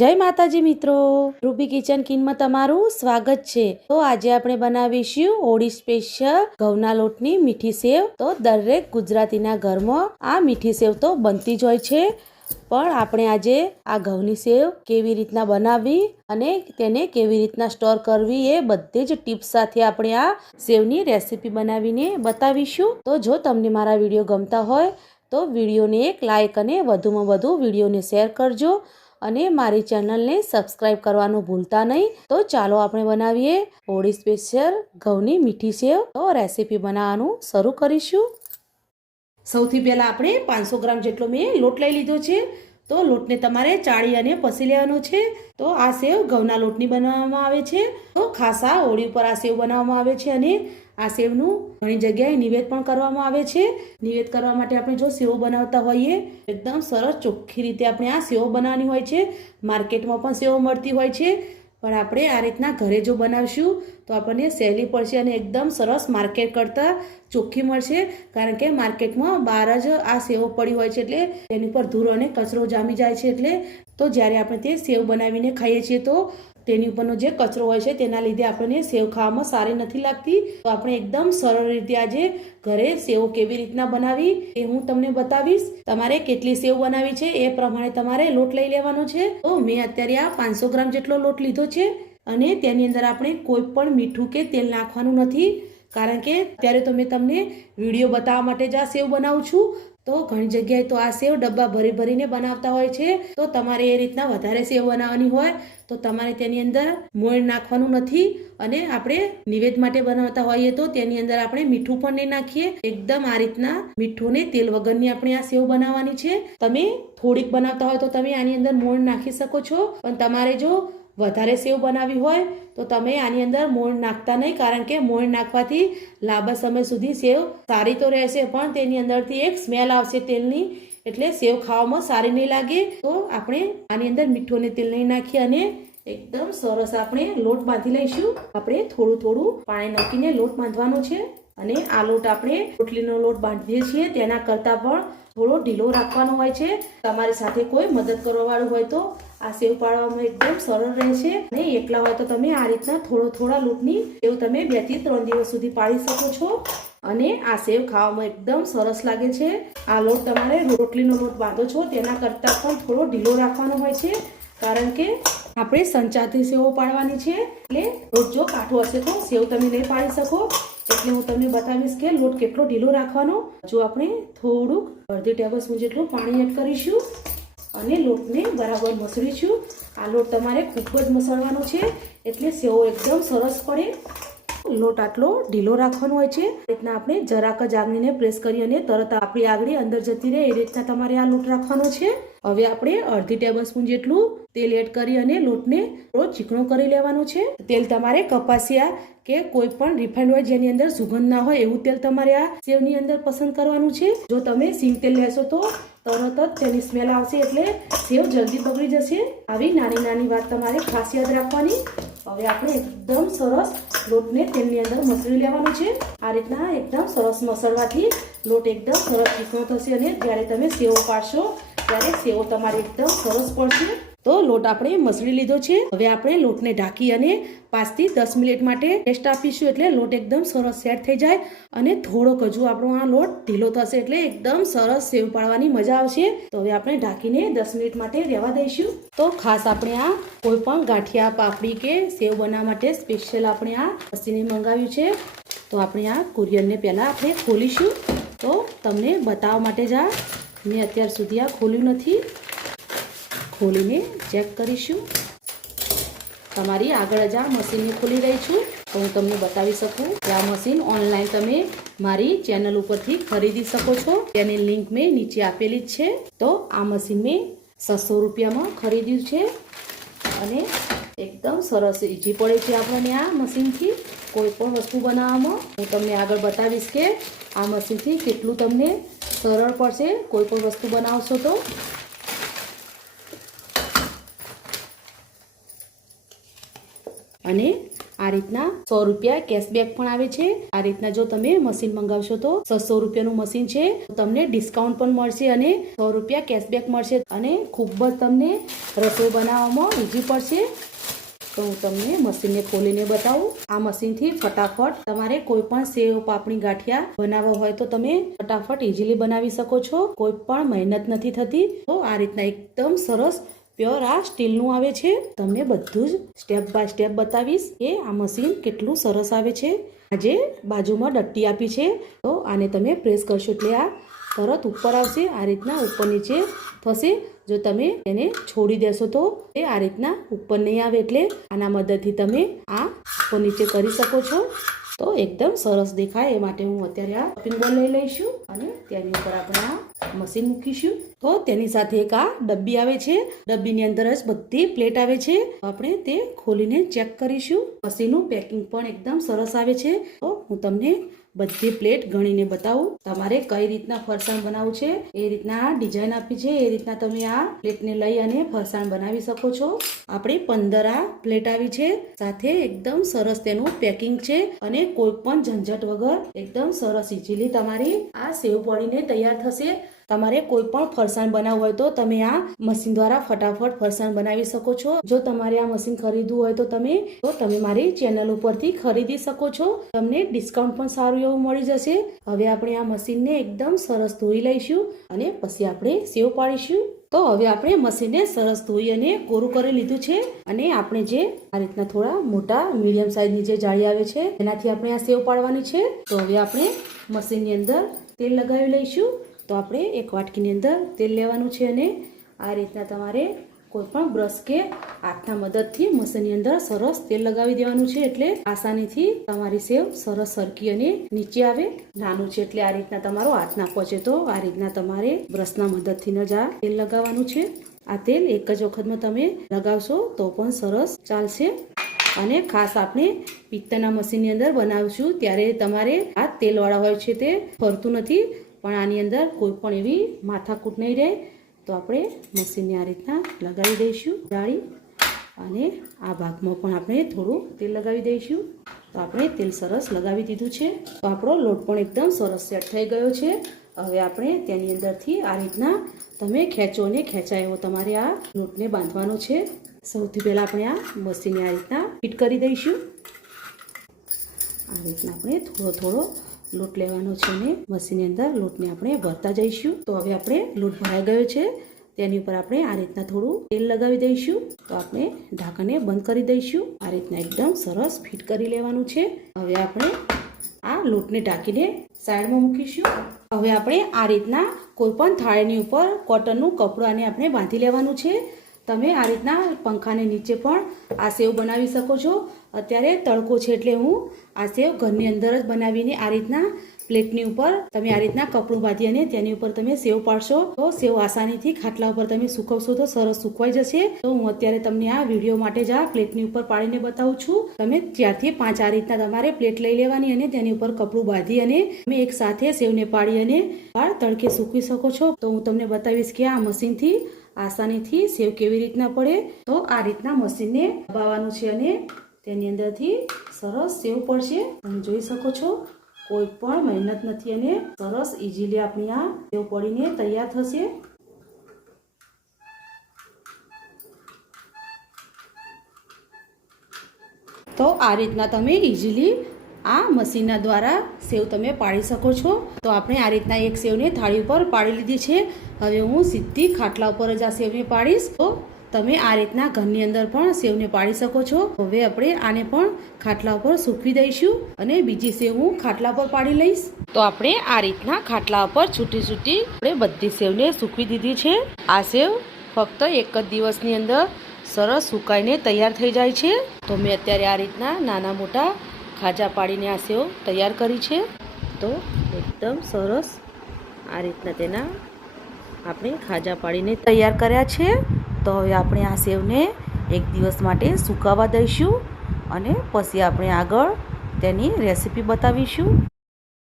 જય માતાજી મિત્રો. રૂબી કિચન કિનમાં તમારું સ્વાગત છે. તો આજે આપણે બનાવીશું હોળી સ્પેશિયલ ઘઉંના લોટની મીઠી સેવ. તો દરેક ગુજરાતીના ઘરમાં આ મીઠી સેવ તો બનતી જ હોય છે. પણ આપણે આજે આ ઘઉંની સેવ કેવી રીતના બનાવવી અને તેને કેવી રીતના સ્ટોર કરવી એ બધી જ ટિપ્સ સાથે આપણે આ સેવની રેસીપી બનાવીને બતાવીશું. તો જો તમને મારા વીડિયો ગમતા હોય તો વિડીયોને એક લાઇક અને વધુમાં વધુ વિડીયોને શેર કરજો. અને મારી ચેનલને સબસ્ક્રાઈબ કરવાનું ભૂલતા નહીં. તો ચાલો આપણે બનાવીએ હોળી સ્પેશિયલ ઘઉંની મીઠી સેવ. તો રેસીપી બનાવવાનું શરૂ કરીશું. સૌથી પહેલાં આપણે પાંચસો ગ્રામ જેટલો મેં લોટ લઈ લીધો છે. તો લોટને તમારે ચાળી અને પસી લેવાનો છે. તો આ સેવ ઘઉંના લોટની બનાવવામાં આવે છે. તો ખાસા હોળી ઉપર આ સેવ બનાવવામાં આવે છે અને આ સેવનું ઘણી જગ્યાએ નિવેદ પણ કરવામાં આવે છે. નિવેદ કરવા માટે આપણે જો સેવ બનાવતા હોઈએ, એકદમ સરસ ચોખ્ખી રીતે આપણે આ સેવ બનાવવાની હોય છે. માર્કેટમાં પણ સેવ મળતી હોય છે. પણ આપણે આ રીતના ઘરે જો બનાવશું, તો આપણને સહેલી પડશે અને એકદમ સરસ માર્કેટ કરતાં ચોખ્ખી મળશે. કારણ કે માર્કેટમાં બહાર જ આ સેવો પડી હોય છે એટલે તેની પર ધૂળ અને કચરો જામી જાય છે એટલે. તો જ્યારે આપણે તે સેવ બનાવીને ખાઈએ છીએ તો તેની ઉપરનો જે કચરો હોય છે, તેના લીધે આપણને સેવ ખાવામાં સારી નથી લાગતી. તો આપણે એકદમ સરળ રીતે આજે ઘરે સેવ કેવી રીતના બનાવી એ હું તમને બતાવીશ. તમારે કેટલી સેવ બનાવી છે એ પ્રમાણે તમારે લોટ લઈ લેવાનો છે. તો મેં અત્યારે આ પાંચસો ગ્રામ જેટલો લોટ લીધો છે અને તેની અંદર આપણે કોઈ પણ મીઠું કે તેલ નાખવાનું નથી. કારણ કે અત્યારે તો મેં તમને વીડિયો બતાવવા માટે જ આ સેવ બનાવું છું. તો ઘણી જગ્યાએ તો આ સેવ ડબ્બા ભરી ભરીને બનાવતા હોય છે. તો તમારે એ રીતના વધારે સેવ બનાવવાની હોય તો તમારે તેની અંદર મોણ નાખવાનું નથી અને આપણે નિવેદ માટે બનાવતા હોઈએ તો તેની અંદર આપણે મીઠું પણ નહીં નાખીએ. એકદમ આ રીતના મીઠું ને તેલ વગરની આપણે આ સેવ બનાવવાની છે. તમે થોડીક બનાવતા હોય તો તમે આની અંદર મોણ નાખી શકો છો. પણ તમારે જો વધારે સેવ બનાવી હોય તો તમે આની અંદર મોણ નાખતા નહીં, કારણ કે મોણ નાખવાથી લાંબા સમય સુધી સેવ સારી તો રહેશે, પણ તેની અંદરથી એક સ્મેલ આવશે તેલની, એટલે સેવ ખાવામાં સારી નહીં લાગે. તો આપણે આની અંદર મીઠું અને તેલ નહીં નાખીએ અને એકદમ સરસ આપણે લોટ બાંધી લઈશું. આપણે થોડું થોડું પાણી નાખીને લોટ બાંધવાનો છે અને આ લોટ આપણે રોટલીનો લોટ બાંધીએ છીએ. તેના કરતાં પણ થોડો ઢીલો રાખવાનો હોય છે. તમારી સાથે કોઈ મદદ કરવાવાળું હોય તો આ સેવ પાડવામાં એકદમ સરળ રહેશે. અને એકલા હોય તો તમે આ રીતના થોડો થોડા લોટની સેવ તમે બેથી ત્રણ દિવસ સુધી પાડી શકો છો. અને આ સેવ ખાવામાં એકદમ સરસ લાગે છે. આ લોટ તમારે રોટલીનો લોટ બાંધો છો, તેના કરતાં પણ થોડો ઢીલો રાખવાનો હોય છે. કારણ કે આપણે સંચારથી સેવો પાડવાની છે. એટલે લોટ જો કાઠો હશે તો સેવ તમે નહીં પાડી શકો. એટલે હું તમને બતાવીશ કે લોટ કેટલો ઢીલો રાખવાનો. જો આપણે થોડુંક અડધી ટેબલ સ્પૂન જેટલું પાણી એડ કરીશું. અને લોટને બરાબર મસળીશું આ લોટ તમારે ખૂબ જ મસળવાનો છે, એટલે સેવો એકદમ સરસ પડે. લોટ આટલો ઢીલો રાખવાનો હોય છે. રીતના આપણે જરાક જ આંગળીને પ્રેસ કરી અને તરત આપણી આગળી અંદર જતી રહે. એ રીતના તમારે આ લોટ રાખવાનો છે. હવે આપણે અડધી ટેબલ સ્પૂન જેટલું તેલ એડ કરી અને લોટને થોડો ચીકણો કરી લેવાનો છે. તેલ તમારે કપાસિયા કે કોઈ પણ રિફાઇન્ડ હોય જેની અંદર સુગંધ ના હોય, એવું તેલ તમારે આ સેવની અંદર પસંદ કરવાનું છે. જો તમે સિંગ તેલ લેશો તો તરત જ તેની સ્મેલ આવશે એટલે સેવ જલ્દી બગડી જશે. આવી નાની નાની વાત તમારે ખાસ યાદ રાખવાની. હવે આપણે એકદમ સરસ લોટને તેલની અંદર મસળી લેવાનું છે. આ રીતના એકદમ સરસ મસળવાથી લોટ એકદમ સરસ ચીકણો થશે અને જ્યારે તમે સેવો પાડશો ત્યારે સેવો તમારે એકદમ સરસ પડશે. તો લોટ આપણે મસળી લીધો છે. હવે આપણે લોટને ઢાંકી અને પાંચથી દસ મિનિટ માટે ટેસ્ટ આપીશું એટલે લોટ એકદમ સરસ સેટ થઈ જાય અને થોડોક હજુ આપણો આ લોટ ઢીલો થશે એટલે એકદમ સરસ સેવ પાડવાની મજા આવશે. તો હવે આપણે ઢાંકીને દસ મિનિટ માટે રહેવા દઈશું. તો ખાસ આપણે આ કોઈ પણ ગાંઠિયા, પાપડી કે સેવ બનાવવા માટે સ્પેશિયલ આપણે આ મસીને મંગાવ્યું છે. તો આપણે આ કુરિયરને પહેલાં આપણે ખોલીશું. તો તમને બતાવવા માટે જ આ મેં અત્યાર સુધી આ ખોલ્યું નથી. ખોલીને ચેક કરીશું. તમારી આગળ જ આ મશીનને ખોલી રહી છું. તો હું તમને બતાવી શકું કે આ મશીન ઓનલાઈન તમે મારી ચેનલ ઉપરથી ખરીદી શકો છો. તેની લિંક મેં નીચે આપેલી જ છે. તો આ મશીન મેં છસો રૂપિયામાં ખરીદ્યું છે. અને એકદમ સરસ ઈજી પડે છે આપણને આ મશીનથી કોઈ પણ વસ્તુ બનાવવામાં. હું તમને આગળ બતાવીશ કે આ મશીનથી કેટલું તમને સરળ પડશે કોઈ પણ વસ્તુ બનાવશો તો. અને આ રીતના સો રૂપિયા કેશબેક પણ આવે છે. આ રીતના જો તમે મશીન મંગાવશો તો છસો રૂપિયાનું મશીન છે. તમને ડિસ્કાઉન્ટ પણ મળશે અને સો રૂપિયા કેશબેક મળશે અને ખૂબ જ તમને રસોઈ બનાવવામાં ઈઝી પડશે. તો હું તમને મશીનને ખોલીને બતાવું. આ મશીનથી ફટાફટ તમારે કોઈ પણ સેવ, પાપડી, ગાંઠિયા બનાવવા હોય તો તમે ફટાફટ ઇઝીલી બનાવી શકો છો. કોઈ પણ મહેનત નથી થતી. તો આ રીતના એકદમ સરસ પ્યોર આ સ્ટીલનું આવે છે. તમને બધું જ સ્ટેપ બાય સ્ટેપ બતાવીશ કે આ મશીન કેટલું સરસ આવે છે. આજે બાજુમાં ડટ્ટી આપી છે. તો આને તમે પ્રેસ કરશો એટલે આ તરત ઉપર આવશે. આ રીતના ઉપર નીચે થશે. જો તમે એને છોડી દેશો તો એ આ રીતના ઉપર નહીં આવે એટલે આના મદદથી તમે આ ઉપર નીચે કરી શકો છો. તો એકદમ સરસ દેખાય એ માટે હું અત્યારે આ શોપિંગ બોલ લઈ લઈશું અને તેની ઉપર આપણે આ મશીન મૂકીશું. તો તેની સાથે એક આ ડબ્બી આવે છે. ડબ્બીની અંદર જ બધી પ્લેટ આવે છે. આપણે તે ખોલીને ચેક કરીશું. મશીનનું પેકિંગ પણ એકદમ સરસ આવે છે. તો હું તમને બધી પ્લેટ ગણીને બતાવું. તમારે કઈ રીતના ફરસાણ બનાવવું છે, એ રીતના ડિઝાઇન આપી છે, એ રીતના તમે આ પ્લેટને લઈ અને ફરસાણ બનાવી શકો છો. આપણી પંદર આ પ્લેટ આવી છે. સાથે એકદમ સરસ તેનું પેકિંગ છે અને કોઈ પણ ઝંઝટ વગર એકદમ સરસ ઇઝીલી તમારી આ સેવ પડીને તૈયાર થશે. તમારે કોઈ પણ ફરસાણ બનાવવું હોય તો તમે આ મશીન દ્વારા ફટાફટ ફરસાણ બનાવી શકો છો. જો તમારે આ મશીન ખરીદવું હોય તો તમે તો તમે મારી ચેનલ ઉપરથી ખરીદી શકો છો. તમને ડિસ્કાઉન્ટ પણ સારું એવું મળી જશે. હવે આપણે આ મશીનને એકદમ સરસ ધોઈ લઈશું અને પછી આપણે સેવ પાડીશું. તો હવે આપણે મશીનને સરસ ધોઈ અને કોરું કરી લીધું છે અને આપણે જે આ રીતના થોડા મોટા, મીડિયમ સાઇઝની જે જાળી આવે છે, એનાથી આપણે આ સેવ પાડવાની છે. તો હવે આપણે મશીનની અંદર તેલ લગાવી લઈશું. તો આપણે એક વાટકીની અંદર તેલ લેવાનું છે અને આ રીતના તમારે કોઈ પણ બ્રશ કે હાથના મદદથી મશીનની અંદર સરસ તેલ લગાવી દેવાનું છે એટલે આસાનીથી તમારી સેવ સરસ સરકી અને નીચે આવે. નાનું છે એટલે આ રીતના તમારો હાથ ના પહોંચે તો આ રીતના તમારે બ્રશના મદદથી જ આ તેલ લગાવવાનું છે. આ તેલ એક જ વખતમાં તમે લગાવશો તો પણ સરસ ચાલશે. અને ખાસ આપણે પિત્તના મશીનની અંદર બનાવશું ત્યારે તમારે આ તેલવાળા હોય છે તે ફરતું નથી. પણ આની અંદર કોઈ પણ એવી માથાકૂટ નહીં રહે. તો આપણે મશીનને આ રીતના લગાવી દઈશું જાળી. અને આ ભાગમાં પણ આપણે થોડું તેલ લગાવી દઈશું. તો આપણે તેલ સરસ લગાવી દીધું છે. તો આપણો લોટ પણ એકદમ સરસ સેટ થઈ ગયો છે. હવે આપણે તેની અંદરથી આ રીતના તમે ખેંચો અને ખેંચાય એવો તમારે આ લોટને બાંધવાનો છે. સૌથી પહેલાં આપણે આ મશીનને આ રીતના ફિટ કરી દઈશું. આ રીતના આપણે થોડો થોડો લોટ લેવાનો છે અને મશીનની અંદર લોટને આપણે ભરતા જઈશું. તો હવે આપણે લોટ ભરાઈ ગયો છે. તેની ઉપર આપણે આ રીતના થોડું તેલ લગાવી દઈશું. તો આપણે ઢાંકણને બંધ કરી દઈશું. આ રીતના એકદમ સરસ ફિટ કરી લેવાનું છે. હવે આપણે આ લોટને ઢાંકીને સાઈડમાં મૂકીશું. હવે આપણે આ રીતના કોઈપણ થાળીની ઉપર કોટનનું કપડું આપણે બાંધી લેવાનું છે. તમે આ રીતના પંખાને નીચે પણ આ સેવ બનાવી શકો છો. અત્યારે તડકો છે એટલે હું આ સેવ ઘરની અંદર જ બનાવીને આ રીતના પ્લેટની ઉપર તમે આ રીતના કપડું બાંધી અને તેની ઉપર તમે સેવ પાડશો. તો સેવ આસાનીથી ખાટલા ઉપર તમે સુકવશો તો સરસ સુકવાઈ જશે. તો હું અત્યારે તમને આ વીડિયો માટે જ આ પ્લેટની ઉપર પાડીને બતાવું છું. તમે ત્યારથી પાંચ આ રીતના તમારે પ્લેટ લઈ લેવાની અને તેની ઉપર કપડું બાંધી અને તમે એક સાથે સેવને પાડી અને બાર તડકે સૂકવી શકો છો. તો હું તમને બતાવીશ કે આ મશીનથી આસાનીથી સેવ કેવી રીતના પડે. તો આ રીતના મશીનને દબાવવાનું છે અને તેની અંદરથી સરસ સેવ પડશે. તમે જોઈ શકો છો, કોઈ પણ મહેનત નથી અને સરસ ઇઝીલી આપણી આ સેવ પડીને તૈયાર થશે. તો આ રીતના તમે ઇઝીલી આ મશીનના દ્વારા સેવ તમે પાડી શકો છો. તો આપણે આ રીતના એક સેવને થાળી ઉપર પાડી લીધી છે. હવે હું સીધી ખાટલા ઉપર જ આ સેવને પાડીશ. તો તમે આ રીતના ઘરની અંદર પણ સેવને પાડી શકો છો. હવે આપણે આને પણ ખાટલા ઉપર સૂકવી દઈશું અને બીજી સેવ હું ખાટલા પર પાડી લઈશ. તો આપણે આ રીતના ખાટલા ઉપર છૂટી છૂટી આપણે બધી સેવને સૂકવી દીધી છે. આ સેવ ફક્ત એક જ દિવસની અંદર સરસ સુકાઈને તૈયાર થઈ જાય છે. તો મેં અત્યારે આ રીતના નાના મોટા ખાજા પાડીને આ સેવ તૈયાર કરી છે. તો એકદમ સરસ આ રીતના તેના આપણે ખાજા પાડીને તૈયાર કર્યા છે. તો હવે આપણે આ સેવને એક દિવસ માટે સુકાવા દઈશું અને પછી આપણે આગળ તેની રેસીપી બતાવીશું.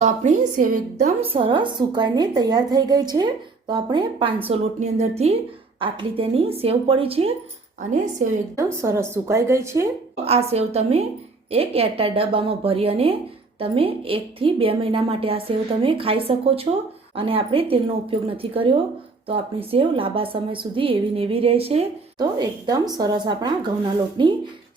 તો આપણી સેવ એકદમ સરસ સુકાઈને તૈયાર થઈ ગઈ છે. તો આપણે પાંચસો લોટની અંદરથી આટલી તેની સેવ પડી છે અને સેવ એકદમ સરસ સુકાઈ ગઈ છે. આ સેવ તમે એક એટા ડબ્બામાં ભરી અને તમે એકથી બે મહિના માટે આ સેવ તમે ખાઈ શકો છો. અને આપણે તેલનો ઉપયોગ નથી કર્યો. તો આપણી સેવ લાંબા સમય સુધી એવી ને એવી રહેશે. તો એકદમ સરસ આપણા ઘઉંના લોટની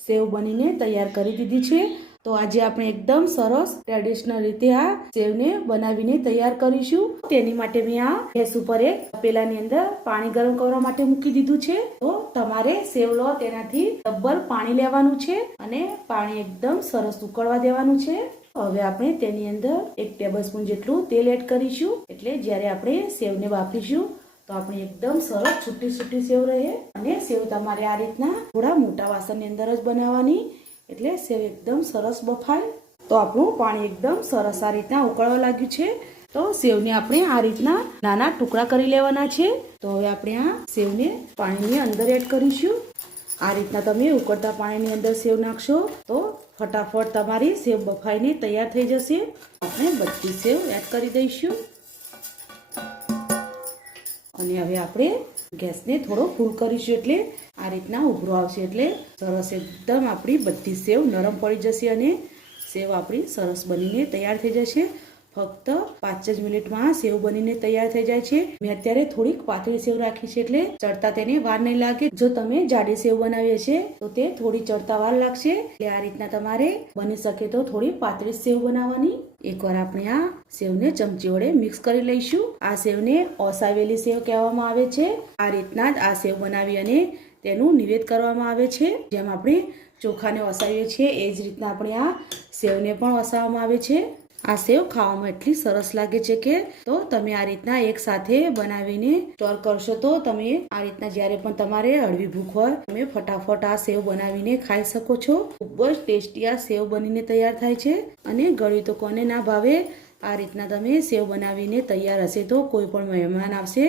સેવ બનીને તૈયાર કરી દીધી છે. તો આજે આપણે એકદમ સરસ ટ્રેડિશનલ રીતે આ સેવને બનાવીને તૈયાર કરીશું. તેની માટે મેં આ ગેસ ઉપર એક તપેલાની અંદર પાણી ગરમ કરવા માટે મૂકી દીધું છે. તો તમારે સેવ લો, તેનાથી ડબલ પાણી લેવાનું છે અને પાણી એકદમ સરસ ઉકળવા દેવાનું છે. હવે આપણે તેની અંદર એક ટેબલ સ્પૂન જેટલું તેલ એડ કરીશું. એટલે જ્યારે આપણે સેવને વાપરીશું તો આપણે એકદમ સરસ છૂટી છૂટી સેવ રહે અને સેવ તમારે આ રીતના થોડા મોટા વાસણની અંદર જ બનાવવાની. એટલે સેવ એકદમ સરસ બફાય. તો આપણું પાણી એકદમ સરસ આ રીતના ઉકળવા લાગ્યું છે. તો સેવને આપણે આ રીતના નાના ટુકડા કરી લેવાના છે. તો હવે આપણે આ સેવને પાણીની અંદર એડ કરીશું. આ રીતના તમે ઉકળતા પાણીની અંદર સેવ નાખશો તો ફટાફટ તમારી સેવ બફાઈને તૈયાર થઈ જશે. આપણે બધી સેવ એડ કરી દઈશું. અને હવે આપણે ગેસને થોડો ફૂલ કરીશું એટલે આ રીતના ઉભરો આવશે એટલે સરસ એકદમ આપણી બધી સેવ નરમ પડી જશે અને સેવ આપણી સરસ બનીને તૈયાર થઈ જશે. ફક્ત પાંચ જ મિનિટમાં સેવ બનીને તૈયાર થઈ જાય છે. મેં અત્યારે થોડીક પાતળી સેવ રાખી છે એટલે ચડતા તેને વાર નહીં લાગે. જો તમે જાડી સેવ બનાવીએ છે, તો તે થોડી ચડતા વાર લાગશે. એટલે આ રીતના તમારે બની શકે તો થોડી પાતળી સેવ બનાવવાની. એકવાર આપણે આ સેવને ચમચી વડે મિક્સ કરી લઈશું. આ સેવને ઓસાવેલી સેવ કહેવામાં આવે છે. આ રીતના જ આ સેવ બનાવી અને તેનું નિવેદ કરવામાં આવે છે. જેમ આપણે ચોખાને ઓસાવીએ છીએ, એ જ રીતના આપણે આ સેવને પણ ઓસાવવામાં આવે છે. આ સેવ ખાવામાં એટલી સરસ લાગે છે કે તો તમે આ રીતના એક સાથે બનાવીને સ્ટોર કરશો તો તમે આ રીતના જ્યારે પણ તમારે હળવી ભૂખ હોય, તમે ફટાફટ આ સેવ બનાવીને ખાઈ શકો છો. ખૂબ જ ટેસ્ટી આ સેવ બનીને તૈયાર થાય છે અને ગળ્યું તો કોને ના ભાવે, આ રીતના તમે સેવ બનાવીને તૈયાર હશે તો કોઈ પણ મહેમાન આવશે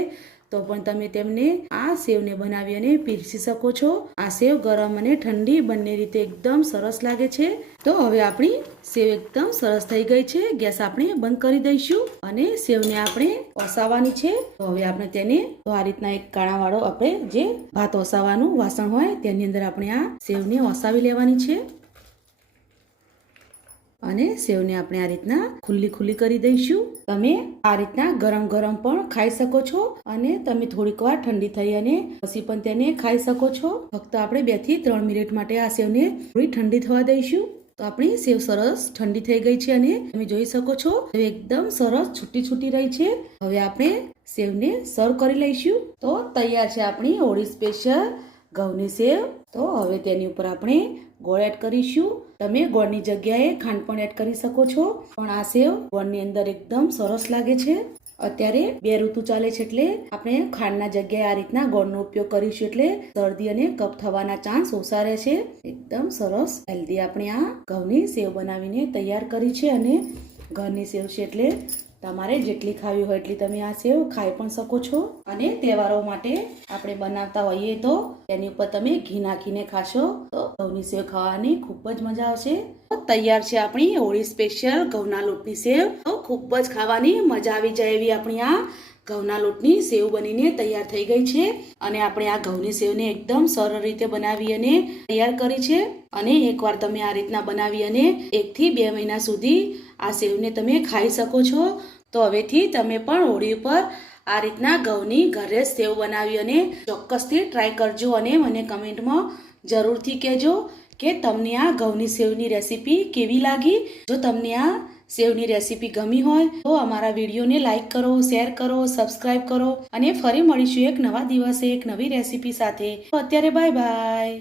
તો પણ તમે તેમને આ સેવને બનાવી અને પીરસી શકો છો. આ સેવ ગરમ અને ઠંડી બંને રીતે એકદમ સરસ લાગે છે. તો હવે આપણી સેવ એકદમ સરસ થઈ ગઈ છે. ગેસ આપણે બંધ કરી દઈશું અને સેવને આપણે ઓસાવાની છે. તો હવે આપણે તેને તો આ રીતના એક કાણાવાળો આપણે જે ભાત ઓસાવાનું વાસણ હોય તેની અંદર આપણે આ સેવને ઓસાવી લેવાની છે. અને સેવને આપણે આ રીતના ખુલ્લી ખુલ્લી કરી દઈશું. તમે આ રીતના ગરમ ગરમ પણ ખાઈ શકો છો અને તમે થોડીક વાર ઠંડી થઈ અને પછી પણ તેને ખાઈ શકો છો. ફક્ત આપણે બેથી ત્રણ મિનિટ માટે આ સેવને થોડી ઠંડી થવા દઈશું. તો આપણી સેવ સરસ ઠંડી થઈ ગઈ છે અને તમે જોઈ શકો છો એકદમ સરસ છૂટી છૂટી રહી છે. હવે આપણે સેવને સર્વ કરી લઈશું. તો તૈયાર છે આપણી હોળી સ્પેશિયલ ઘઉંની સેવ. તો હવે તેની ઉપર આપણે ગોળ એડ કરીશું. તમે ગોળની જગ્યાએ ખાંડ પણ એડ કરી શકો છો. પણ આ સેવ ગોળની અંદર એકદમ સરસ લાગે છે. અત્યારે બે ઋતુ ચાલે છે એટલે આપણે ખાંડના જગ્યાએ આ રીતના ગોળનો ઉપયોગ કરીશું એટલે શરદી અને કફ થવાના ચાન્સ ઓછા રહેશે. એકદમ સરસ હેલ્ધી આપણે આ ઘઉંની સેવ બનાવીને તૈયાર કરી છે અને ઘરની સેવ છે એટલે તમારે જેટલી ખાવી હોય એટલી તમે આ સેવ ખાઈ પણ શકો છો. અને તહેવારો માટે આપણે બનાવતા હોઈએ તો તેની ઉપર તમે ઘી નાખીને ખાશો. તો ઘઉંની સેવ ખાવાની ખૂબ જ મજા આવશે. તૈયાર છે આપણી હોળી સ્પેશિયલ ઘઉંના લોટની સેવ. તો ખૂબ જ ખાવાની મજા આવી જાય એવી આપણી આ ઘઉંના લોટની સેવ બનીને તૈયાર થઈ ગઈ છે. અને આપણે આ ઘઉંની સેવને એકદમ સરળ રીતે બનાવી અને તૈયાર કરી છે. અને એકવાર તમે આ રીતના બનાવી અને એકથી બે મહિના સુધી આ સેવને તમે ખાઈ શકો છો. તો હવેથી તમે પણ હોળી ઉપર આ રીતના ઘઉંની ઘરે સેવ બનાવી અને ચોક્કસથી ટ્રાય કરજો અને મને કમેન્ટમાં જરૂરથી કહેજો કે તમને આ ઘઉંની સેવની રેસીપી કેવી લાગી? જો તમને આ સેવની રેસીપી ગમી હોય તો અમારા વિડીયોને લાઇક કરો, શેર કરો, સબસ્ક્રાઇબ કરો અને ફરી મળીશું એક નવા દિવસે એક નવી રેસીપી સાથે. અત્યારે બાય બાય.